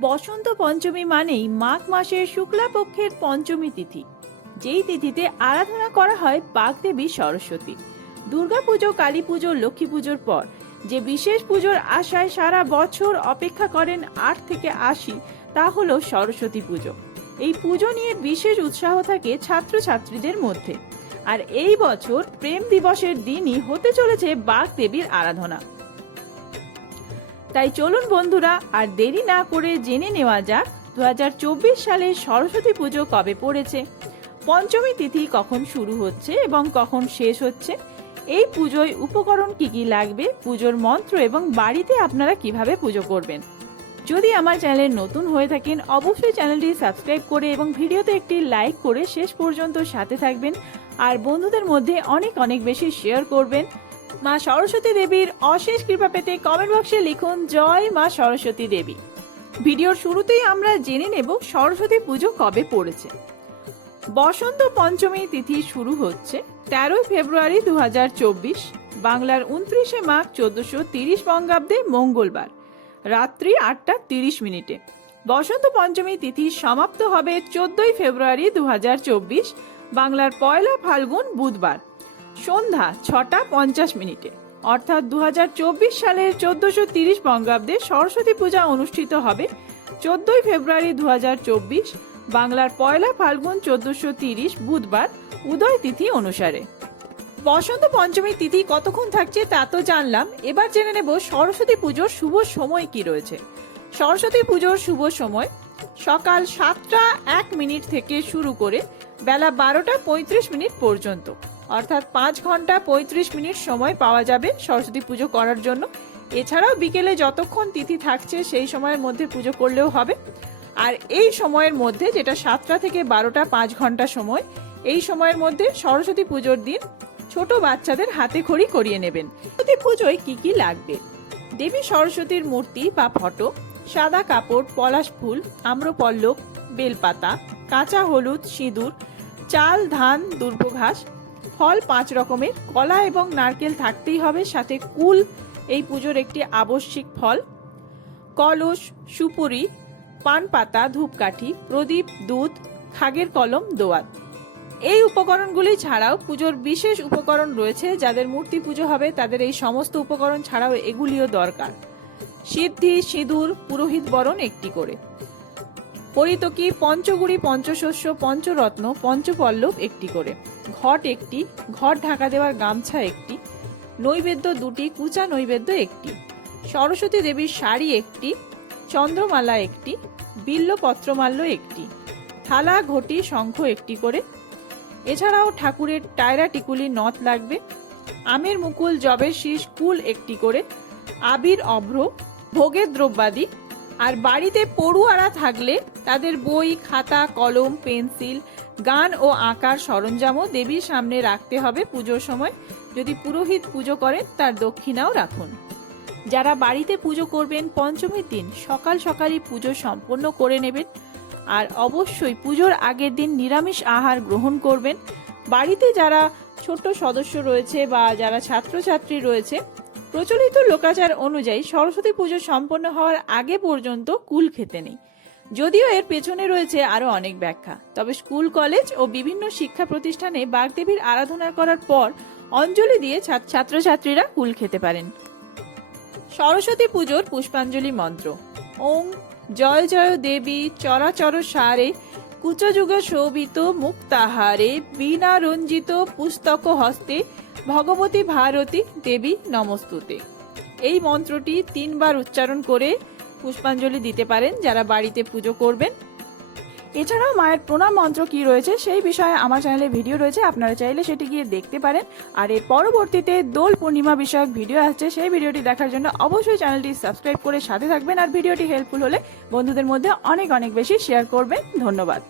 বসন্ত পঞ্চমী মানেই মাঘ মাসের শুক্লাপক্ষের পঞ্চমী তিথি। যেই তিথিতে আরাধনা করা হয় বাগদেবী সরস্বতী। দুর্গাপুজো কালী পুজো, লক্ষ্মী পুজোর পর যে বিশেষ পুজোর আশায় সারা বছর অপেক্ষা করেন আট থেকে আশি, তা হলো সরস্বতী পুজো। এই পুজো নিয়ে বিশেষ উৎসাহ থাকে ছাত্রছাত্রীদের মধ্যে। আর এই বছর প্রেম দিবসের দিনই হতে চলেছে বাগদেবীর আরাধনা। তাই চলুন বন্ধুরা, আর দেরি না করে জেনে নেওয়া যাক দু হাজার চব্বিশ সালে সরস্বতী পুজো কবে পড়েছে। পঞ্চমী তিথি কখন শুরু হচ্ছে এবং কখন শেষ হচ্ছে? এই পুজোয় উপকরণ কি কি লাগবে? পুজোর মন্ত্র এবং বাড়িতে আপনারা কীভাবে পুজো করবেন? যদি আমার চ্যানেলে নতুন হয়ে থাকেন, অবশ্যই চ্যানেলটি সাবস্ক্রাইব করে এবং ভিডিওতে একটি লাইক করে শেষ পর্যন্ত সাথে থাকবেন। আর বন্ধুদের মধ্যে অনেক অনেক বেশি শেয়ার করবেন। মা সরস্বতী দেবীর অশেষ কৃপা পেতে কমেন্ট বক্সে লিখুন, জয় মা সরস্বতী দেবী। ভিডিওর শুরুতেই আমরা জেনে নেব সরস্বতী পুজো কবে পড়েছে। বসন্ত পঞ্চমী তিথি শুরু হচ্ছে তেরোই ফেব্রুয়ারি দু হাজার চব্বিশ, বাংলার উনত্রিশে মাঘ চোদ্দশো তিরিশ বঙ্গাব্দে মঙ্গলবার, রাত্রি আটটা তিরিশ মিনিটে। বসন্ত পঞ্চমী তিথি সমাপ্ত হবে চোদ্দই ফেব্রুয়ারি দু হাজার চব্বিশ, বাংলার পয়লা ফাল্গুন বুধবার। সন্ধ্যা ছটা পঞ্চাশ মিনিটে। অর্থাৎ দু হাজার চব্বিশ সালের চোদ্দশো তিরিশ বঙ্গাব্দে সরস্বতী পূজা অনুষ্ঠিত হবে চোদ্দই ফেব্রুয়ারি দু বাংলার পয়লা ফাল্গুন চোদ্দশো তিরিশ, বুধবার, উদয় তিথি অনুসারে। বসন্ত পঞ্চমী তিথি কতক্ষণ থাকছে তা তো জানলাম। এবার জেনে নেব সরস্বতী পুজোর শুভ সময় কি রয়েছে। সরস্বতী পুজোর শুভ সময় সকাল সাতটা এক মিনিট থেকে শুরু করে বেলা বারোটা পঁয়ত্রিশ মিনিট পর্যন্ত। অর্থাৎ পাঁচ ঘণ্টা পঁয়ত্রিশ মিনিট সময় পাওয়া যাবে সরস্বতী পুজো করার জন্য। এছাড়াও বিকেলে যতক্ষণ তিথি থাকছে, সেই সময়ের মধ্যে পুজো করলেও হবে। আর এই সময়ের মধ্যে, যেটা সাতটা থেকে বারোটা, পাঁচ ঘণ্টা সময়, এই সময়ের মধ্যে সরস্বতী পুজোর দিন ছোট বাচ্চাদের হাতে খড়ি করিয়ে নেবেন। সরস্বতী পুজোয় কি কি লাগবে? দেবী সরস্বতীর মূর্তি বা ফটো, সাদা কাপড়, পলাশ ফুল, আম্রপল্লব, বেলপাতা, কাঁচা হলুদ, সিঁদুর, চাল, ধান দুর্বঘাস ফল পাঁচ রকমের, কলা এবং নারকেল থাকতেই হবে, সাথে কুল, এই পুজোর একটি আবশ্যিক ফল। কলস, সুপুরি পান পাতা ধূপকাঠি, প্রদীপ, দুধ, খাগের কলম, দোয়াত। এই উপকরণগুলি ছাড়াও পুজোর বিশেষ উপকরণ রয়েছে, যাদের মূর্তি পুজো হবে, তাদের এই সমস্ত উপকরণ ছাড়াও এগুলিও দরকার। সিদ্ধি, সিঁদুর, পুরোহিত বরণ একটি করে। পরিতকি পঞ্চগুড়ি, পঞ্চশস্য, পঞ্চরত্ন, পঞ্চপল্লব একটি করে। ঘট একটি, ঘট ঢাকা দেওয়ার গামছা একটি, নৈবেদ্য দুটি, কুচা নৈবেদ্য একটি। সরস্বতী দেবীর শাড়ি একটি, চন্দ্রমালা একটি, বিল্লপত্রমাল্য একটি। থালা, ঘটি, শঙ্খ একটি করে। এছাড়াও ঠাকুরের টায়রা টিকুলি নথ লাগবে। আমের মুকুল, জবের শীষ, কুল একটি করে। আবির, অভ্র, ভোগের দ্রব্যাদি। আর বাড়িতে পড়ুয়ারা থাকলে তাদের বই, খাতা, কলম, পেন্সিল, গান ও আঁকার সরঞ্জামও দেবীর সামনে রাখতে হবে পুজোর সময়। যদি পুরোহিত পুজো করেন, তার দক্ষিণাও রাখুন। যারা বাড়িতে পুজো করবেন, পঞ্চমীর দিন সকাল সকালই পুজো সম্পন্ন করে নেবেন। আর অবশ্যই পুজোর আগের দিন নিরামিষ আহার গ্রহণ করবেন। বাড়িতে যারা ছোট সদস্য রয়েছে বা যারা ছাত্রছাত্রী রয়েছে প্রচলিত লোকাচার অনুযায়ী সরস্বতী পুজো সম্পন্ন হওয়ার আগে পর্যন্ত কুল খেতে নেই। যদিও এর পেছনে রয়েছে আরও অনেক ব্যাখ্যা। তবে স্কুল, কলেজ ও বিভিন্ন শিক্ষা প্রতিষ্ঠানে বাগদেবীর আরাধনা করার পর অঞ্জলি দিয়ে ছাত্রছাত্রীরা কুল খেতে পারেন। সরস্বতী পুজোর পুষ্পাঞ্জলি মন্ত্র। ওং জয় জয় দেবী চরাচর সারে কুচযুগ শোভিত মুক্তাহারে বিনা রঞ্জিত পুস্তক হস্তে ভগবতী ভারতী দেবী নমস্তুতে। এই মন্ত্রটি তিনবার উচ্চারণ করে পুষ্পাঞ্জলি দিতে পারেন যারা বাড়িতে পুজো করবেন। এছাড়াও মায়ের প্রণাম মন্ত্র কি রয়েছে সেই বিষয়ে আমার চ্যানেলে ভিডিও রয়েছে, আপনারা চাইলে সেটি গিয়ে দেখতে পারেন। আর এর পরবর্তীতে দোল পূর্ণিমা বিষয়ক ভিডিও আসছে, সেই ভিডিওটি দেখার জন্য অবশ্যই চ্যানেলটি সাবস্ক্রাইব করে সাথে থাকবেন। আর ভিডিওটি হেল্পফুল হলে বন্ধুদের মধ্যে অনেক অনেক বেশি শেয়ার করবেন। ধন্যবাদ।